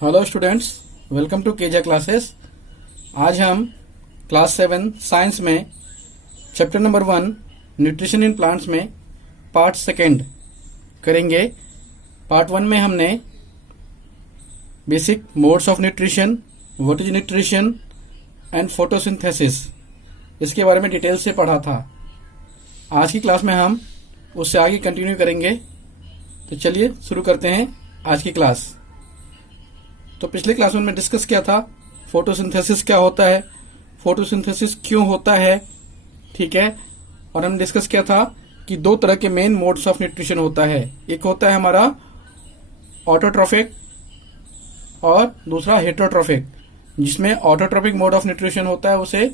Hello students, welcome to केजा classes. आज हम क्लास 7 साइंस में chapter number 1 nutrition in plants में पार्ट सेकेंड करेंगे। पार्ट 1 में हमने basic modes of nutrition, what is nutrition and photosynthesis, इसके बारे में डिटेल से पढ़ा था। आज की क्लास में हम उससे आगे कंटिन्यू करेंगे। तो चलिए शुरू करते हैं आज की क्लास। तो पिछले क्लास में डिस्कस किया था फोटोसिंथेसिस क्या होता है, फोटोसिंथेसिस क्यों होता है, ठीक है। और हमने डिस्कस किया था कि दो तरह के मेन मोड्स ऑफ न्यूट्रिशन होता है। एक होता है हमारा ऑटोट्रॉफिक और दूसरा हेटरोट्रॉफिक। जिसमें ऑटोट्रॉफिक मोड ऑफ न्यूट्रिशन होता है उसे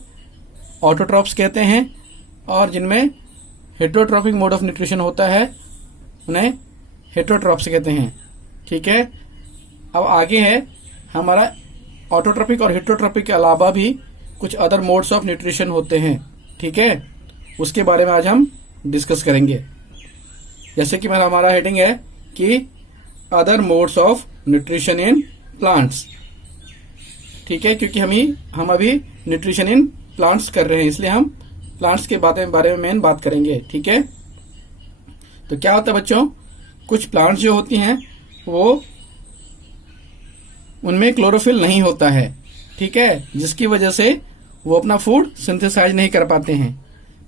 ऑटोट्रॉप्स कहते हैं, और जिनमें हेटरोट्रॉफिक मोड ऑफ न्यूट्रिशन होता है उन्हें हेटरोट्रॉप्स कहते हैं, ठीक है। अब आगे है हमारा ऑटोट्रॉपिक और हेटरोट्रॉपिक के अलावा भी कुछ अदर मोड्स ऑफ न्यूट्रिशन होते हैं, ठीक है। उसके बारे में आज हम डिस्कस करेंगे। जैसे कि हमारा हेडिंग है कि other modes of nutrition in plants, ठीक है। क्योंकि हम अभी न्यूट्रिशन इन प्लांट्स कर रहे हैं, इसलिए हम प्लांट्स के बारे में मेन बात करेंगे, ठीक है। तो क्या होता है बच्चों, कुछ प्लांट्स जो होती हैं वो उनमें क्लोरोफिल नहीं होता है, ठीक है, जिसकी वजह से वो अपना फूड सिंथेसाइज नहीं कर पाते हैं।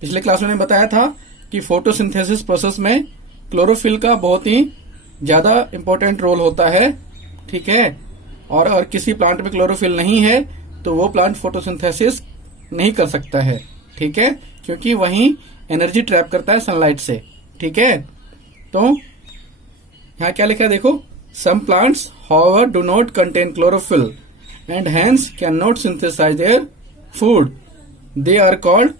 पिछले क्लास में बताया था कि फोटोसिंथेसिस प्रोसेस में क्लोरोफिल का बहुत ही ज्यादा इंपॉर्टेंट रोल होता है, ठीक है। और अगर किसी प्लांट में क्लोरोफिल नहीं है तो वो प्लांट फोटोसिंथेसिस नहीं कर सकता है, ठीक है, क्योंकि वही एनर्जी ट्रैप करता है सनलाइट से, ठीक है। तो यहाँ क्या लिखा है देखो, some plants however do not contain chlorophyll and hence cannot synthesize their food. They are called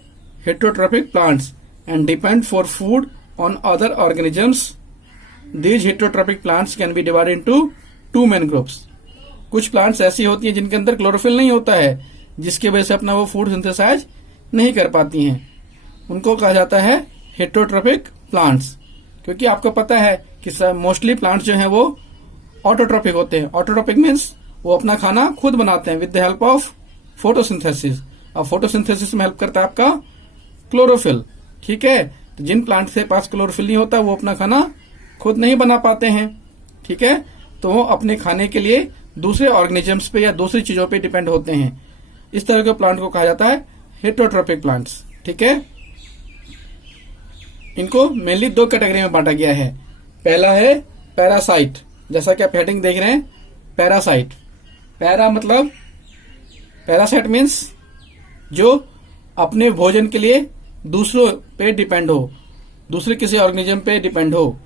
heterotrophic plants and depend for food on other organisms. These heterotrophic plants can be divided into two main groups. कुछ plants ऐसी होती हैं जिनके अंदर chlorophyll नहीं होता है, जिसकी वजह से अपना वो फूड सिंथेसाइज नहीं कर पाती हैं। उनको कहा जाता है हेटरोट्रोपिक प्लांट्स। क्योंकि आपको पता है कि मोस्टली प्लांट्स जो हैं वो ऑटोट्रॉपिक होते हैं। ऑटोट्रॉपिक मीन्स वो अपना खाना खुद बनाते हैं with the help of photosynthesis. और फोटोसिंथेसिस में हेल्प करता है आपका क्लोरोफिल, ठीक है। तो जिन प्लांट के पास क्लोरोफिल नहीं होता वो अपना खाना खुद नहीं बना पाते हैं, ठीक है। तो वो अपने खाने के लिए दूसरे ऑर्गेनिजम्स पे या दूसरी चीजों पे डिपेंड होते हैं। इस तरह के प्लांट को कहा जाता है हेटरोट्रॉपिक प्लांट्स, ठीक है। इनको मेनली दो कैटेगरी में बांटा गया है। पहला है पैरासाइट, जैसा कि आप हेडिंग देख रहे हैं, पैरासाइट। पैरा मतलब पैरासाइट मीन्स जो अपने भोजन के लिए दूसरों पे डिपेंड हो, दूसरे किसी ऑर्गेनिज्म पे डिपेंड हो,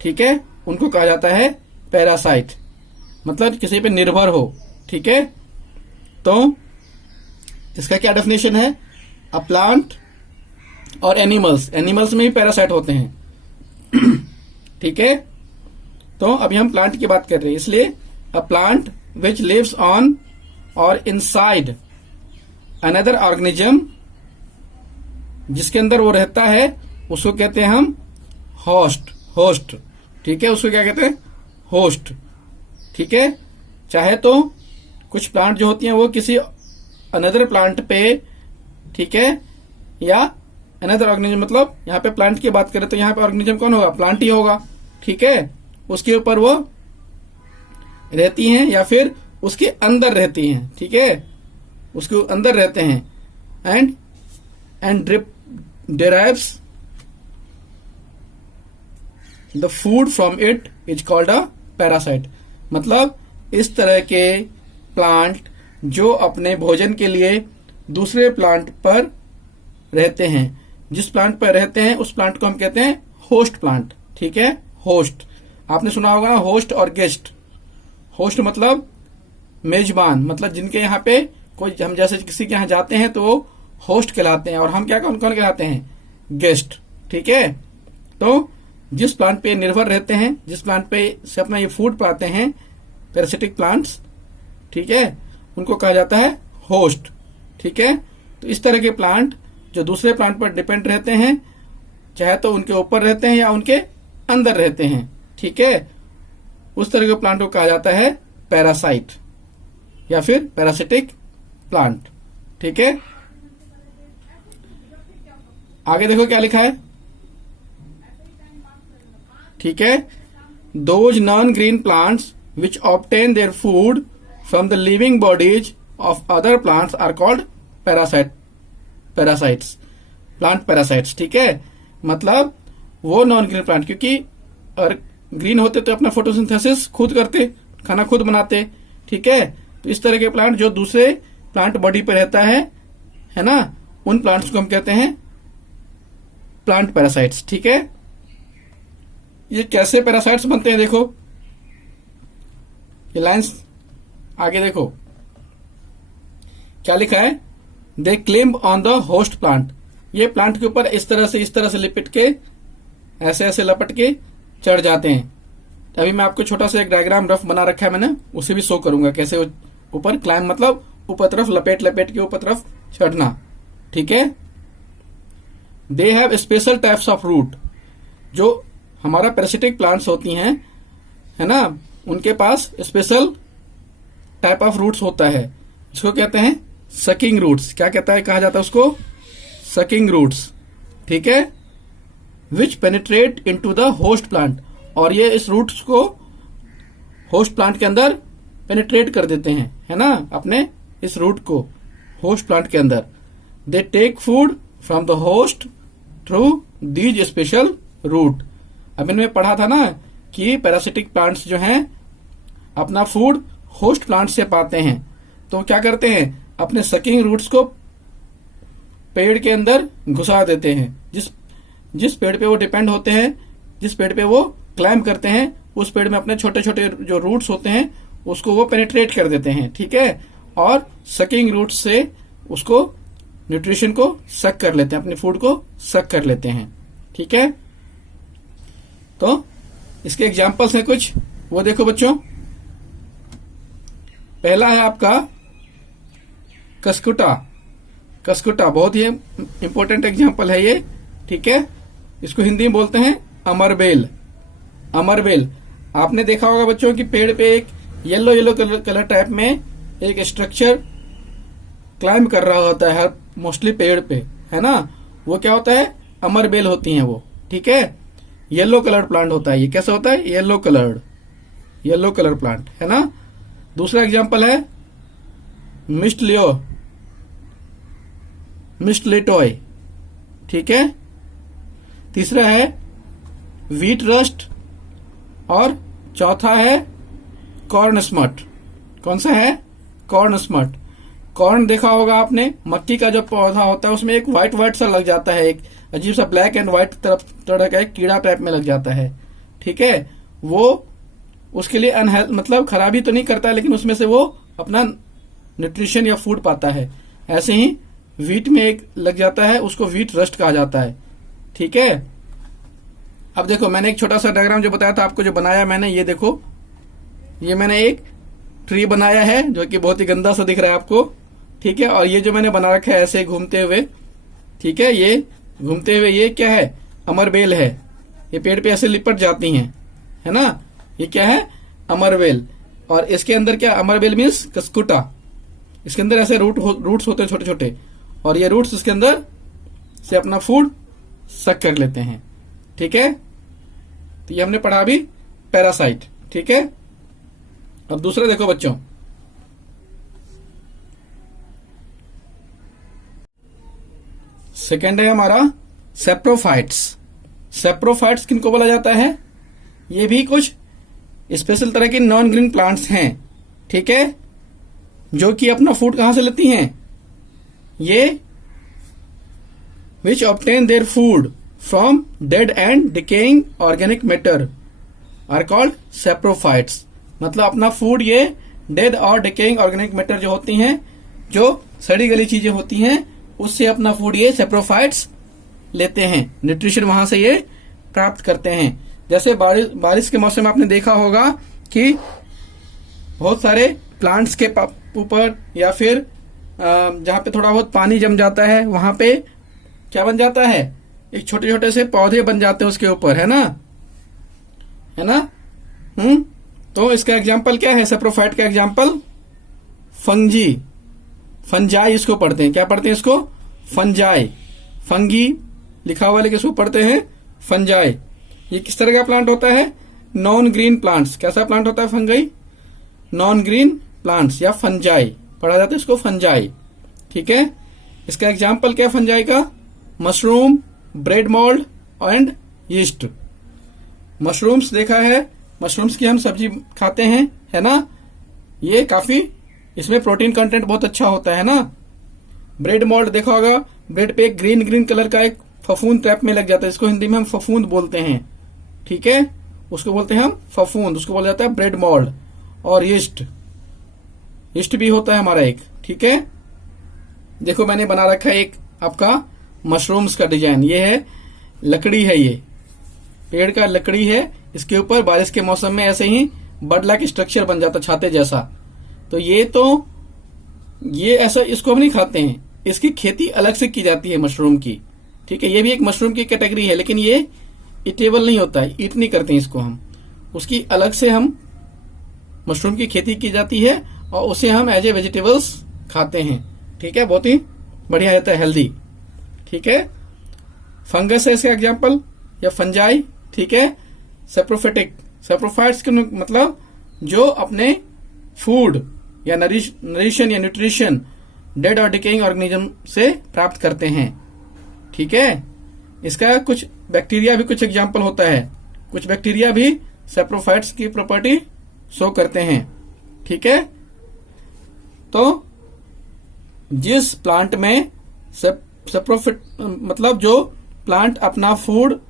ठीक है, उनको कहा जाता है पैरासाइट, मतलब किसी पे निर्भर हो, ठीक है। तो इसका क्या डेफिनेशन है, अ प्लांट और एनिमल्स में ही पैरासाइट होते हैं, ठीक है। तो अभी हम प्लांट की बात कर रहे हैं, इसलिए a plant which lives on or inside another organism, जिसके अंदर वो रहता है उसको कहते हैं हम होस्ट, ठीक है। उसको क्या कहते हैं, होस्ट, ठीक है। चाहे तो कुछ प्लांट जो होती हैं वो किसी अनदर प्लांट पे, ठीक है, या अनदर ऑर्गेनिज्म, मतलब यहाँ पे प्लांट की बात करें तो यहाँ पे ऑर्गेनिज्म कौन होगा, प्लांट ही होगा, ठीक है। उसके ऊपर वो रहती हैं या फिर उसके अंदर रहती हैं, ठीक है, उसके अंदर रहते हैं। And derives the food from it is called a parasite. मतलब इस तरह के प्लांट जो अपने भोजन के लिए दूसरे प्लांट पर रहते हैं, जिस प्लांट पर रहते हैं उस प्लांट को हम कहते हैं होस्ट प्लांट, ठीक है। होस्ट आपने सुना होगा ना, होस्ट और गेस्ट। होस्ट मतलब मेजबान, मतलब जिनके यहाँ पे कोई, हम जैसे किसी के यहाँ जाते हैं तो वो होस्ट कहलाते हैं, और हम क्या कौन कहलाते हैं, गेस्ट, ठीक है। तो जिस प्लांट पे निर्भर रहते हैं, जिस प्लांट पे से अपना ये फूड पाते हैं, पैरासिटिक प्लांट्स, ठीक है, उनको कहा जाता है होस्ट, ठीक है। तो इस तरह के प्लांट जो दूसरे प्लांट पर डिपेंड रहते हैं, चाहे तो उनके ऊपर रहते हैं या उनके अंदर रहते हैं, ठीक है, उस तरह के प्लांट को कहा जाता है पैरासाइट या फिर पैरासिटिक प्लांट। ठीक है, आगे देखो क्या लिखा है। ठीक है, those non green plants which obtain their food from the living bodies of other plants are called parasites, plant parasites. ठीक है, मतलब वो नॉन ग्रीन प्लांट, क्योंकि और ग्रीन होते तो अपना फोटोसिंथेसिस खुद करते, खाना खुद बनाते। ठीक है, तो इस तरह के प्लांट जो दूसरे प्लांट बॉडी पे रहता है ना, उन प्लांट्स को हम कहते हैं प्लांट पैरासाइट्स। ठीक है, ये कैसे पैरासाइट्स बनते हैं देखो, ये लाइंस आगे देखो क्या लिखा है। दे क्लिम्ब ऑन द होस्ट प्लांट, ये प्लांट के ऊपर इस तरह से लिपट के ऐसे लपट के चढ़ जाते हैं। तो अभी मैं आपको छोटा सा एक डायग्राम रफ बना रखा है मैंने, उसे भी शो करूंगा कैसे ऊपर क्लाइम, मतलब ऊपर तरफ लपेट के ऊपर तरफ चढ़ना। ठीक है, they have special types of root, जो हमारा पैरासिटिक प्लांट्स होती हैं है ना, उनके पास स्पेशल टाइप ऑफ रूट्स होता है, इसको कहते हैं सकिंग रूट्स। क्या कहा जाता है उसको, सकिंग रूट्स। ठीक है, which penetrate into the host plant, और ये इस रूट्स को होस्ट प्लांट के अंदर पेनिट्रेट कर देते हैं, है ना, अपने इस रूट को होस्ट प्लांट के अंदर। They take food from the host through these special root. अभी मैंने पढ़ा था ना कि पैरासिटिक प्लांट्स जो हैं अपना फूड होस्ट प्लांट से पाते हैं, तो क्या करते हैं, अपने सकिंग रूट्स को पेड़ के अंदर घुसा देते हैं। जिस पेड़ पे वो डिपेंड होते हैं, जिस पेड़ पे वो क्लाइंब करते हैं, उस पेड़ में अपने छोटे छोटे जो रूट्स होते हैं उसको वो पेनिट्रेट कर देते हैं। ठीक है, और सकिंग रूट्स से उसको न्यूट्रिशन को सक कर लेते हैं, अपने फूड को सक कर लेते हैं। ठीक है, तो इसके एग्जाम्पल्स हैं कुछ, वो देखो बच्चों। पहला है आपका कसकुटा, बहुत ही इंपॉर्टेंट एग्जाम्पल है ये। ठीक है, इसको हिंदी में बोलते हैं अमरबेल। आपने देखा होगा बच्चों कि पेड़ पे एक येलो कलर टाइप में एक स्ट्रक्चर क्लाइंब कर रहा होता है मोस्टली पेड़ पे, है ना, वो क्या होता है, अमरबेल होती हैं वो। ठीक है, येलो कलर्ड प्लांट होता है ये। कैसा होता है, येलो कलर प्लांट, है ना। दूसरा एग्जांपल है मिस्टलेटॉय। ठीक है, तीसरा है व्हीट रस्ट, और चौथा है कॉर्नस्मट। कौन सा है, कॉर्नस्मट। कॉर्न देखा होगा आपने, मक्की का जो पौधा होता है उसमें एक व्हाइट सा लग जाता है, एक अजीब सा ब्लैक एंड व्हाइट तरह का एक कीड़ा टाइप में लग जाता है। ठीक है, वो उसके लिए मतलब खराबी तो नहीं करता है, लेकिन उसमें से वो अपना न्यूट्रिशन या फूड पाता है। ऐसे ही व्हीट में एक लग जाता है, उसको व्हीट रस्ट कहा जाता है। ठीक है, अब देखो मैंने एक छोटा सा डायग्राम जो बताया था आपको, जो बनाया मैंने, ये देखो, ये मैंने एक ट्री बनाया है जो कि बहुत ही गंदा सा दिख रहा है आपको। ठीक है, और ये जो मैंने बना रखा है ऐसे घूमते हुए, ठीक है, ये घूमते हुए ये क्या है, अमरबेल है। ये पेड़ पे ऐसे लिपट जाती हैं, है ना, ये क्या है, अमरबेल। और इसके अंदर क्या, अमरबेल मीन्स कसकुटा, इसके अंदर ऐसे रूट्स होते हैं छोटे छोटे, और ये रूट्स इसके अंदर से अपना फूड सक कर लेते हैं। ठीक है, तो ये हमने पढ़ा अभी पैरासाइट। ठीक है, अब दूसरा देखो बच्चों, सेकेंड है हमारा सेप्रोफाइट्स। सेप्रोफाइट्स किनको बोला जाता है, ये भी कुछ स्पेशल तरह के नॉन ग्रीन प्लांट्स हैं। ठीक है, जो कि अपना फूड कहां से लेती हैं, ये which obtain their food from dead and decaying organic matter are called saprophytes. मतलब अपना फूड ये डेड और डिकेइंग ऑर्गेनिक मैटर जो होती हैं, जो सड़ी गली चीजें होती हैं, उससे अपना फूड ये सेप्रोफाइट्स लेते हैं, न्यूट्रिशन वहां से ये प्राप्त करते हैं। जैसे बारिश के मौसम में आपने देखा होगा कि बहुत सारे प्लांट्स के ऊपर या फिर जहां पे थोड़ा बहुत पानी जम जाता है, वहां पे क्या बन जाता है, एक छोटे छोटे से पौधे बन जाते हैं उसके ऊपर, है ना। तो इसका एग्जाम्पल क्या है? सेप्रोफाइट का एग्जाम्पल फंजी, फंजाई इसको पढ़ते हैं। क्या पढ़ते हैं इसको? फंजाई। फंगी लिखा हुआ लेकिन इसको पढ़ते हैं फंजाई। ये किस तरह का प्लांट होता है? Non green plants. कैसा प्लांट होता है फंगाई? नॉन ग्रीन प्लांट्स या फंजाई पढ़ा जाता है इसको, फंजाई। ठीक है, इसका एग्जाम्पल क्या है फंजाई का? Mushroom, bread mould and yeast. Mushrooms देखा है, मशरूम्स की हम सब्जी खाते हैं, है ना? ये काफी, इसमें प्रोटीन कंटेंट बहुत अच्छा होता है ना। ब्रेड मोल्ड देखा होगा, ब्रेड पे एक ग्रीन ग्रीन कलर का एक फफूंद टाइप में लग जाता है, इसको हिंदी में हम फफूंद बोलते हैं। ठीक है, उसको बोलते हैं हम फफूंद, उसको बोला जाता है ब्रेड मोल्ड। और यीस्ट, यीस्ट भी होता है हमारा एक। ठीक है, देखो मैंने बना रखा है एक आपका मशरूम्स का डिजाइन। ये है लकड़ी है, ये पेड़ का लकड़ी है, इसके ऊपर बारिश के मौसम में ऐसे ही बर्ड लाइक स्ट्रक्चर बन जाता छाते जैसा। तो ये ऐसा, इसको हम नहीं खाते हैं, इसकी खेती अलग से की जाती है मशरूम की। ठीक है, ये भी एक मशरूम की कैटेगरी है, लेकिन ये ईटेबल नहीं होता है, ईट नहीं करते हैं इसको हम। उसकी अलग से हम मशरूम की खेती की जाती है और उसे हम एज ए वेजिटेबल्स खाते हैं। ठीक है, बहुत ही बढ़िया रहता है, हेल्दी। ठीक है, फंगस है इसका एग्जाम्पल या फंजाई। ठीक है, सेप्रोफिटिक, सेप्रोफाइट्स के मतलब जो अपने फूड या नरिशन या न्यूट्रिशन डेड और डिकेइंग ऑर्गेनिज्म से प्राप्त करते हैं। ठीक है, इसका कुछ बैक्टीरिया भी कुछ एग्जाम्पल होता है, कुछ बैक्टीरिया भी सेप्रोफाइट्स की प्रॉपर्टी शो करते हैं। ठीक है, तो जिस प्लांट में सेप्रोफिट मतलब जो प्लांट अपना फूड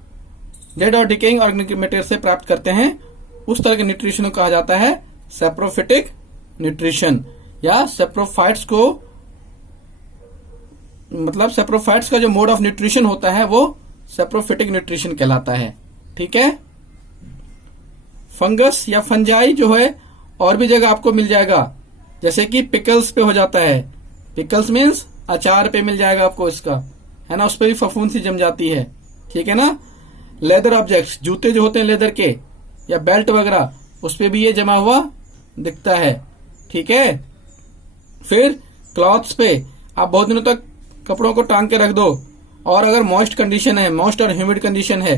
डेड और डिकेइंग ऑर्गेनिक मैटर से प्राप्त करते हैं, उस तरह के न्यूट्रिशन को कहा जाता है सेप्रोफिटिक न्यूट्रिशन। या सेप्रोफाइट्स को मतलब सेप्रोफाइट्स का जो मोड ऑफ न्यूट्रिशन होता है वो सेप्रोफिटिक न्यूट्रिशन कहलाता है। ठीक है, फंगस या फंजाई जो है और भी जगह आपको मिल जाएगा, जैसे कि पिकल्स पे हो जाता है। पिकल्स मीन्स अचार पे मिल जाएगा आपको इसका, है ना, उस पर भी फफूंद सी जम जाती है। ठीक है ना, लेदर ऑब्जेक्ट्स, जूते जो होते हैं लेदर के या बेल्ट वगैरह, उस पे भी ये जमा हुआ दिखता है। ठीक है, फिर क्लॉथ्स पे आप बहुत दिनों तक कपड़ों को टांग के रख दो, और अगर मॉइस्ट कंडीशन है, मॉइस्ट और ह्यूमिड कंडीशन है,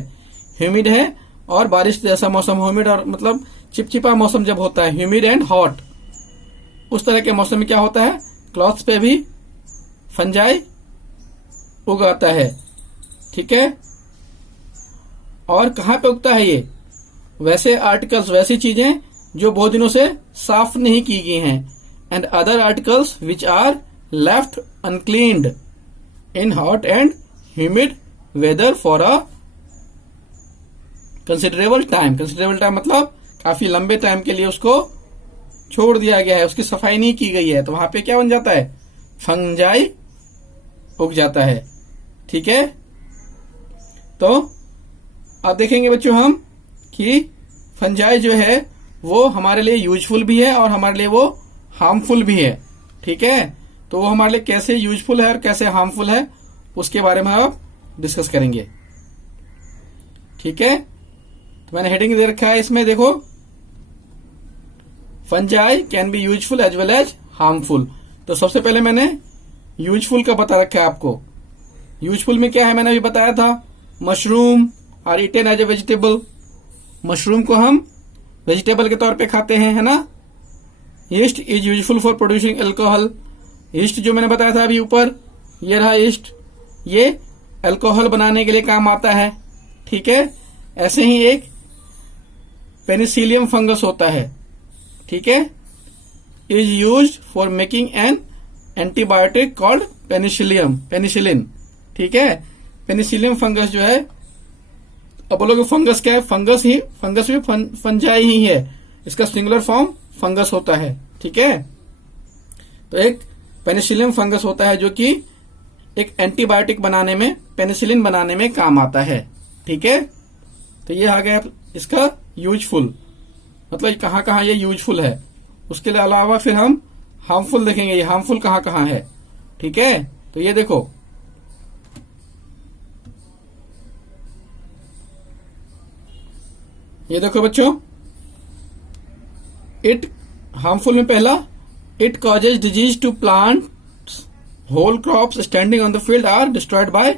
ह्यूमिड है और बारिश जैसा मौसम, ह्यूमिड और मतलब चिपचिपा मौसम जब होता है, ह्यूमिड एंड हॉट, उस तरह के मौसम में क्या होता है, क्लॉथ्स पे भी फंजाई उगाता है। ठीक है, और कहां पे उगता है ये? वैसे आर्टिकल्स, वैसी चीजें जो बहुत दिनों से साफ नहीं की गई हैं, and other articles which are left uncleaned in hot and humid weather for a considerable time. Considerable time मतलब काफी लंबे टाइम के लिए उसको छोड़ दिया गया है, उसकी सफाई नहीं की गई है, तो वहां पे क्या बन जाता है, फंजाई उग जाता है। ठीक है, तो अब देखेंगे बच्चों हम कि फंजाई जो है वो हमारे लिए यूजफुल भी है और हमारे लिए वो हार्मफुल भी है। ठीक है, तो वो हमारे लिए कैसे यूजफुल है और कैसे हार्मफुल है उसके बारे में आप डिस्कस करेंगे। ठीक है, तो मैंने हेडिंग दे रखा है इसमें, देखो, fungi can be useful as well as harmful. तो सबसे पहले मैंने यूजफुल का बता रखा है आपको। यूजफुल में क्या है मैंने अभी बताया था, mushroom are eaten as a vegetable. Mushroom को हम वेजिटेबल के तौर पे खाते हैं, है ना। Yeast is useful for producing alcohol. Yeast जो मैंने बताया था अभी ऊपर, ये रहा यीस्ट, ये एल्कोहल बनाने के लिए काम आता है। ठीक है, ऐसे ही एक पेनिसिलियम फंगस होता है। ठीक है, is used for making an antibiotic called penicillin. ठीक है, पेनिसिलियम फंगस जो है, अब बोलोगे फंगस क्या है, फंगस भी फंजाई ही है, इसका सिंगुलर फॉर्म फंगस होता है। ठीक है, तो एक पेनिसिलियम फंगस होता है जो कि एक एंटीबायोटिक बनाने में, पेनिसिलिन बनाने में काम आता है। ठीक है, तो ये आ गया इसका यूजफुल, मतलब कहां कहां ये यूजफुल है। उसके अलावा फिर हम हार्मफुल देखेंगे, ये हार्मफुल कहां कहां है। ठीक है, तो ये देखो, ये देखो बच्चों, इट हार्मफुल में पहला, it causes disease to plant, whole crops standing on the field are destroyed by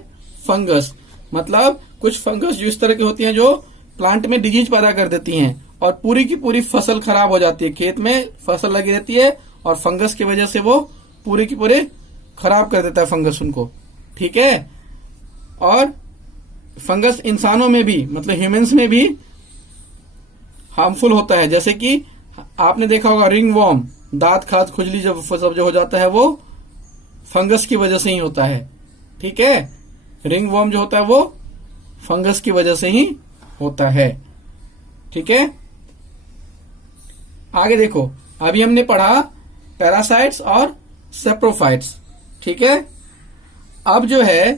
fungus. मतलब कुछ फंगस जो इस तरह की होती हैं जो प्लांट में डिजीज पैदा कर देती हैं और पूरी की पूरी फसल खराब हो जाती है। खेत में फसल लगी रहती है और फंगस की वजह से वो पूरी की पूरे खराब कर देता है फंगस उनको, ठीक है। और फंगस इंसानों में भी, मतलब ह्यूमंस में भी हार्मफुल होता है। जैसे कि आपने देखा होगा रिंग वॉर्म, दांत खाद खुजली जब सब जो हो जाता है वो फंगस की वजह से ही होता है, ठीक है। रिंग वॉर्म जो होता है वो फंगस की वजह से ही होता है, ठीक है। आगे देखो, अभी हमने पढ़ा पैरासाइट्स और सेप्रोफाइट्स, ठीक है। अब जो है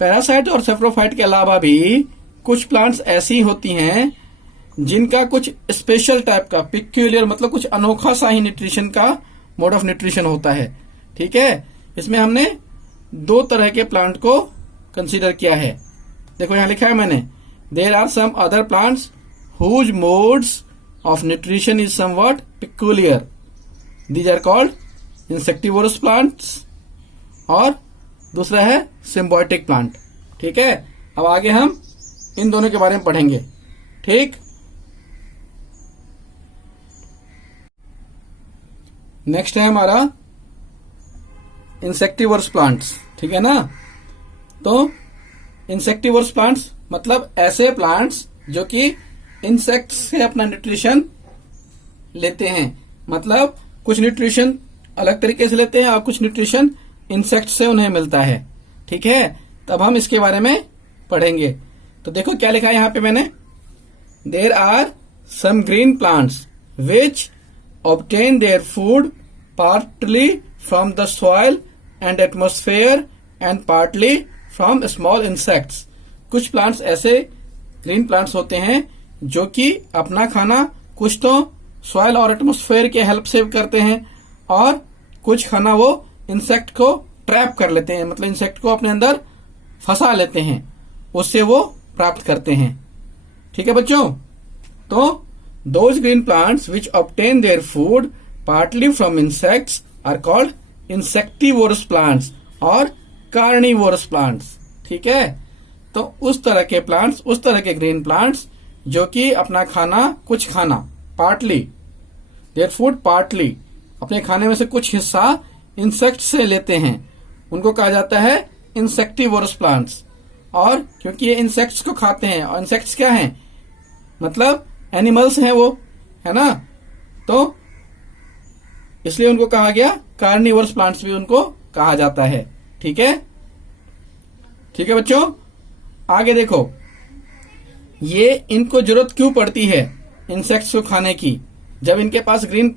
पैरासाइट और सेप्रोफाइट के अलावा भी कुछ प्लांट्स ऐसी होती हैं जिनका कुछ स्पेशल टाइप का, पिक्यूलियर मतलब कुछ अनोखा सा ही न्यूट्रिशन का मोड ऑफ न्यूट्रिशन होता है, ठीक है। इसमें हमने दो तरह के प्लांट को कंसीडर किया है। देखो यहां लिखा है मैंने, there are some other plants whose modes of nutrition is somewhat peculiar, these are called insectivorous plants, और दूसरा है सिम्बायोटिक प्लांट, ठीक है। अब आगे हम इन दोनों के बारे में पढ़ेंगे, ठीक। नेक्स्ट है हमारा इंसेक्टिवोरस प्लांट्स, ठीक है ना। तो इंसेक्टिवोरस प्लांट्स मतलब ऐसे प्लांट्स जो कि इंसेक्ट से अपना न्यूट्रिशन लेते हैं, मतलब कुछ न्यूट्रिशन अलग तरीके से लेते हैं और कुछ न्यूट्रिशन इंसेक्ट से उन्हें मिलता है, ठीक है। तब हम इसके बारे में पढ़ेंगे। तो देखो क्या लिखा है यहां पे मैंने, there are some green plants which obtain their food partly from the soil and atmosphere and partly from small insects. कुछ प्लांट्स ऐसे ग्रीन प्लांट्स होते हैं जो कि अपना खाना कुछ तो सॉइल और एटमोस्फेयर के हेल्प से करते हैं और कुछ खाना वो इंसेक्ट को ट्रैप कर लेते हैं, मतलब इंसेक्ट को अपने अंदर फंसा लेते हैं, उससे वो प्राप्त करते हैं, ठीक है बच्चों। तो those green plants which obtain their food partly from insects are called insectivorous plants or carnivorous plants, ठीक है। तो उस तरह के प्लांट्स, उस तरह के ग्रीन प्लांट्स जो कि अपना खाना, कुछ खाना पार्टली, देयर फूड पार्टली, अपने खाने में से कुछ हिस्सा इंसेक्ट से लेते हैं, उनको कहा जाता है इंसेक्टिवोरस प्लांट्स। और क्योंकि ये इंसेक्ट्स को खाते हैं, और इंसेक्ट्स क्या हैं, मतलब एनिमल्स हैं वो, है ना, तो इसलिए उनको कहा गया कार्निवोरस प्लांट्स भी उनको कहा जाता है, ठीक है। ठीक है बच्चों, आगे देखो, ये इनको जरूरत क्यों पड़ती है इंसेक्ट्स को खाने की, जब इनके पास ग्रीन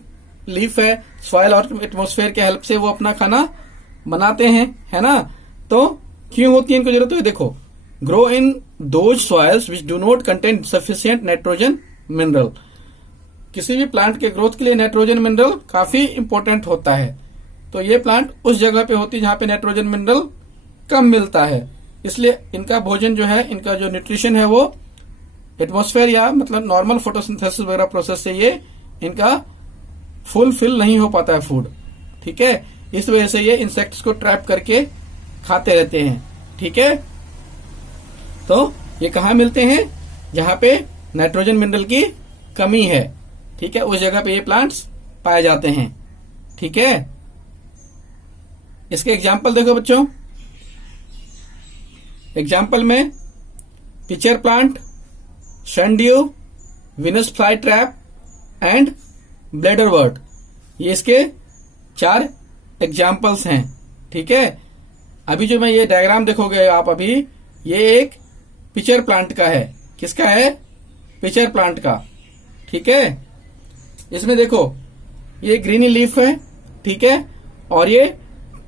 लीफ है, सॉइल और एटमोस्फेयर के हेल्प से वो अपना खाना बनाते हैं, है ना। तो क्यों होती है इनको जरूरत है, देखो, grow in those soils which do not contain sufficient nitrogen mineral. किसी भी प्लांट के ग्रोथ के लिए नाइट्रोजन मिनरल काफी इंपॉर्टेंट होता है। तो ये प्लांट उस जगह पे होती है जहां पे नाइट्रोजन मिनरल कम मिलता है, इसलिए इनका भोजन जो है, इनका जो न्यूट्रिशन है वो एटमोस्फेयर या मतलब नॉर्मल फोटोसिंथेसिस वगैरह प्रोसेस से ये इनका फुलफिल नहीं हो पाता है फूड, ठीक है। इस वजह से ये इंसेक्ट्स को ट्रैप करके खाते रहते हैं, ठीक है। तो ये कहाँ मिलते हैं, जहां पे नाइट्रोजन मिनरल की कमी है, ठीक है, उस जगह पे ये प्लांट्स पाए जाते हैं, ठीक है। इसके एग्जाम्पल देखो बच्चों, एग्जाम्पल में pitcher plant, sundew, Venus flytrap and bladderwort, ये इसके 4 एग्जाम्पल्स हैं, ठीक है। अभी जो मैं ये डायग्राम देखोगे आप अभी, ये एक पिचर प्लांट का है। किसका है, पिचर प्लांट का, ठीक है। इसमें देखो ये ग्रीनी लीफ है, ठीक है, और ये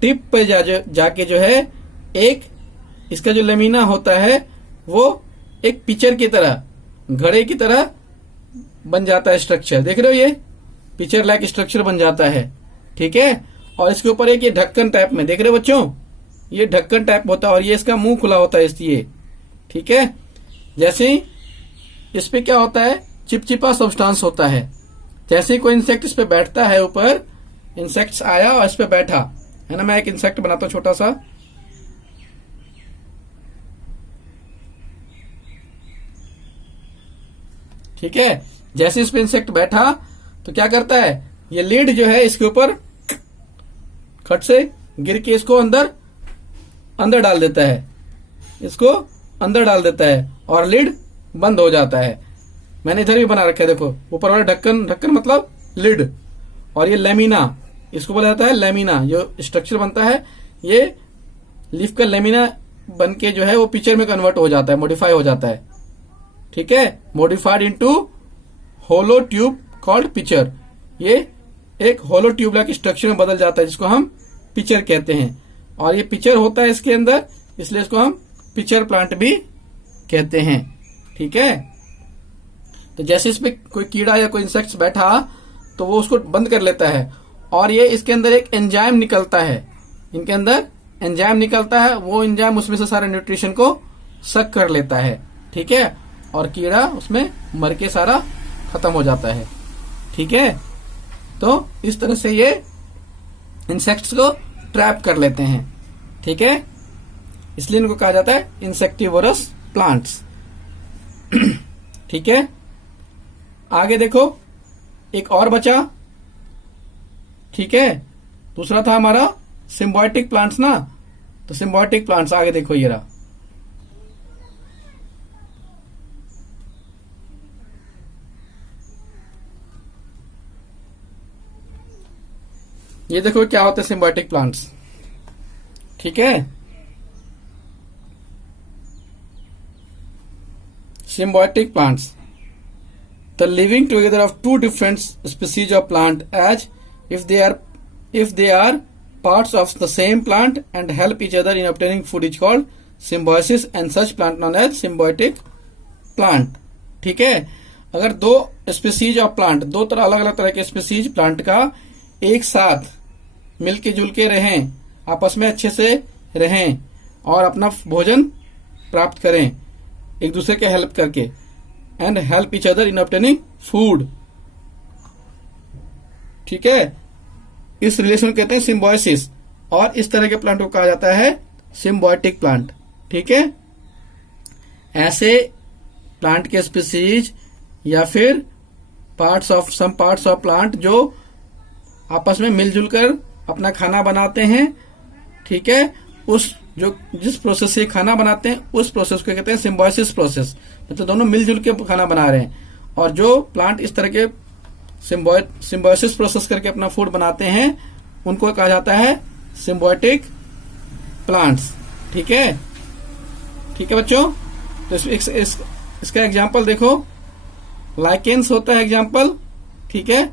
टिप पे जाके जो है एक इसका जो लेमिना होता है वो एक पिचर की तरह, घड़े की तरह बन जाता है स्ट्रक्चर, देख रहे हो, ये पिचर लाइक स्ट्रक्चर बन जाता है, ठीक है। और इसके ऊपर एक ये ढक्कन टाइप में, देख रहे हो बच्चों, ये ढक्कन टाइप होता है और ये इसका मुंह खुला होता है इसलिए, ठीक है। जैसे इस पे क्या होता है, चिपचिपा सब्सटेंस होता है, जैसे ही कोई इंसेक्ट इस पे बैठता है, ऊपर इंसेक्ट्स आया और इस पे बैठा है ना, मैं एक इंसेक्ट बनाता हूं छोटा सा, ठीक है। जैसे इस पे इंसेक्ट बैठा तो क्या करता है, ये लीड जो है इसके ऊपर खट से गिर के इसको अंदर डाल देता है, इसको अंदर डाल देता है और लीड बंद हो जाता है। मैंने इधर भी बना रखा है, देखो ऊपर वाला ढक्कन, ढक्कन मतलब लीड, और ये लेमिना, इसको बोला जाता है लेमिना। जो स्ट्रक्चर बनता है ये लीफ का लेमिना बन के जो है वो पिक्चर में कन्वर्ट हो जाता है, मॉडिफाई हो जाता है, ठीक है, मॉडिफाइड इनटू होलो ट्यूब कॉल्ड पिक्चर। ये एक होलो ट्यूब लाइक स्ट्रक्चर में बदल जाता है जिसको हम पिक्चर कहते हैं, और ये पिक्चर होता है इसके अंदर, इसलिए इसको हम पिक्चर प्लांट भी कहते हैं, ठीक है। तो जैसे इसमें कोई कीड़ा या कोई इंसेक्ट बैठा तो वो उसको बंद कर लेता है, और ये इसके अंदर एक एंजाइम निकलता है, इनके अंदर एंजाइम निकलता है, वो एंजाइम उसमें से सारे न्यूट्रिशन को सक कर लेता है, ठीक है, और कीड़ा उसमें मर के सारा खत्म हो जाता है, ठीक है। तो इस तरह से ये इंसेक्ट्स को ट्रैप कर लेते हैं, ठीक है, इसलिए इनको कहा जाता है इंसेक्टिवोरस प्लांट्स, ठीक है। आगे देखो एक और बचा, ठीक है, दूसरा था हमारा सिम्बायोटिक प्लांट्स ना, तो सिम्बायोटिक प्लांट्स आगे देखो, ये रहा, ये देखो क्या होते हैं सिम्बायोटिक प्लांट्स, ठीक है। Symbiotic plants, the living together of two different species of plant, as if they are parts of the same plant and help each other in obtaining food, is called symbiosis, and such plant known as symbiotic plant, ठीक है। अगर दो species of plant, दो तरह अलग अलग तरह के स्पीसीज प्लांट का एक साथ मिलके जुल के रहें, आपस में अच्छे से रहें और अपना भोजन प्राप्त करें एक दूसरे के हेल्प करके, and help each other in obtaining food, ठीक है, इस रिलेशन को कहते हैं सिम्बायोसिस, और इस तरह के प्लांट को कहा जाता है सिम्बायोटिक प्लांट, ठीक है। ऐसे प्लांट के स्पीसीज या फिर सम पार्ट्स ऑफ प्लांट जो आपस में मिलजुल कर अपना खाना बनाते हैं, ठीक है, जिस प्रोसेस से खाना बनाते हैं उस प्रोसेस को कहते हैं सिम्बायोसिस प्रोसेस, मतलब दोनों मिलजुल के खाना बना रहे हैं। और जो प्लांट इस तरह के सिम्बायोसिस प्रोसेस करके अपना फूड बनाते हैं उनको कहा जाता है सिम्बायोटिक प्लांट्स, ठीक है, ठीक है बच्चों। तो इसका एग्जांपल देखो, लाइकेन्स होता है एग्जांपल, ठीक है।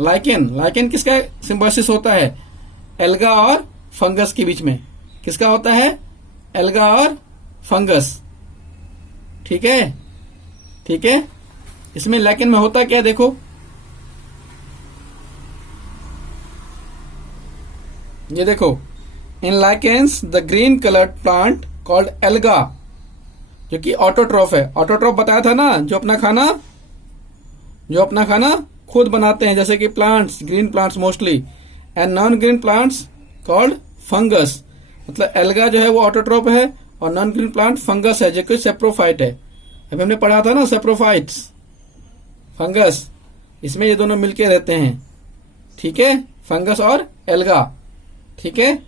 लाइकेन किसका सिम्बायोसिस होता है, एल्गा और फंगस के बीच में, किसका होता है, एल्गा और फंगस, ठीक है, ठीक है। इसमें लाइकेन में होता क्या, देखो ये देखो, in lichens the green coloured plant called alga, जो कि ऑटोट्रॉफ है। ऑटोट्रॉफ बताया था ना, जो अपना खाना खुद बनाते हैं, जैसे कि plants, green plants mostly, and non green plants called fungus, मतलब एल्गा जो है वो ऑटोट्रॉप है और नॉन ग्रीन प्लांट फंगस है जो कि सेप्रोफाइट है। अभी हमने पढ़ा था ना सेप्रोफाइट्स, फंगस, इसमें ये दोनों मिलके रहते हैं, ठीक है, फंगस और एल्गा, ठीक है।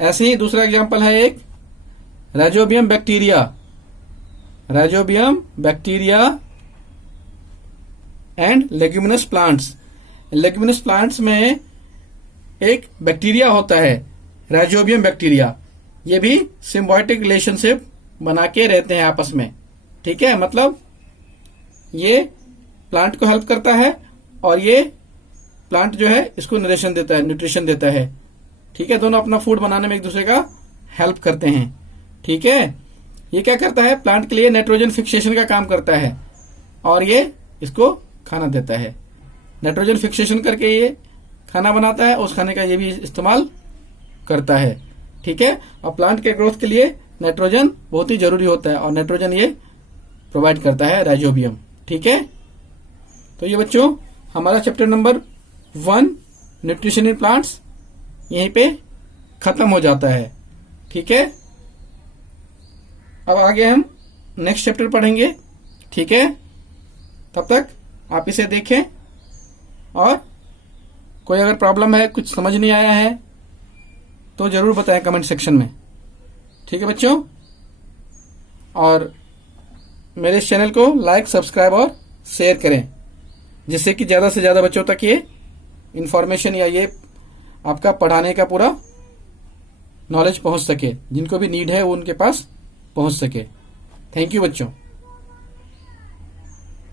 ऐसे ही दूसरा एग्जांपल है एक rhizobium bacteria and leguminous plants. Leguminous plants में एक बैक्टीरिया होता है राइजोबियम बैक्टीरिया, ये भी सिम्बायोटिक रिलेशनशिप बना के रहते हैं आपस में, ठीक है, मतलब ये प्लांट को हेल्प करता है और ये प्लांट जो है इसको न्यूट्रिशन देता है, ठीक है। दोनों अपना फूड बनाने में एक दूसरे का हेल्प करते हैं, ठीक है। ये क्या करता है, प्लांट के लिए नाइट्रोजन फिक्सेशन का काम करता है और ये इसको खाना देता है। नाइट्रोजन फिक्सेशन करके ये खाना बनाता है, उस खाने का ये भी इस्तेमाल करता है, ठीक है। और प्लांट के ग्रोथ के लिए नाइट्रोजन बहुत ही जरूरी होता है और नाइट्रोजन ये प्रोवाइड करता है राइजोबियम, ठीक है। तो ये बच्चों हमारा chapter number 1 nutrition in plants यहीं पे खत्म हो जाता है। ठीक है, अब आगे हम नेक्स्ट चैप्टर पढ़ेंगे। ठीक है, तब तक आप इसे देखें और कोई अगर प्रॉब्लम है, कुछ समझ नहीं आया है तो जरूर बताएं कमेंट सेक्शन में। ठीक है बच्चों, और मेरे इस चैनल को लाइक, सब्सक्राइब और शेयर करें, जिससे कि ज्यादा से ज्यादा बच्चों तक ये इंफॉर्मेशन या ये आपका पढ़ाने का पूरा नॉलेज पहुंच सके। जिनको भी नीड है वो उनके पास पहुंच सके। थैंक यू बच्चों।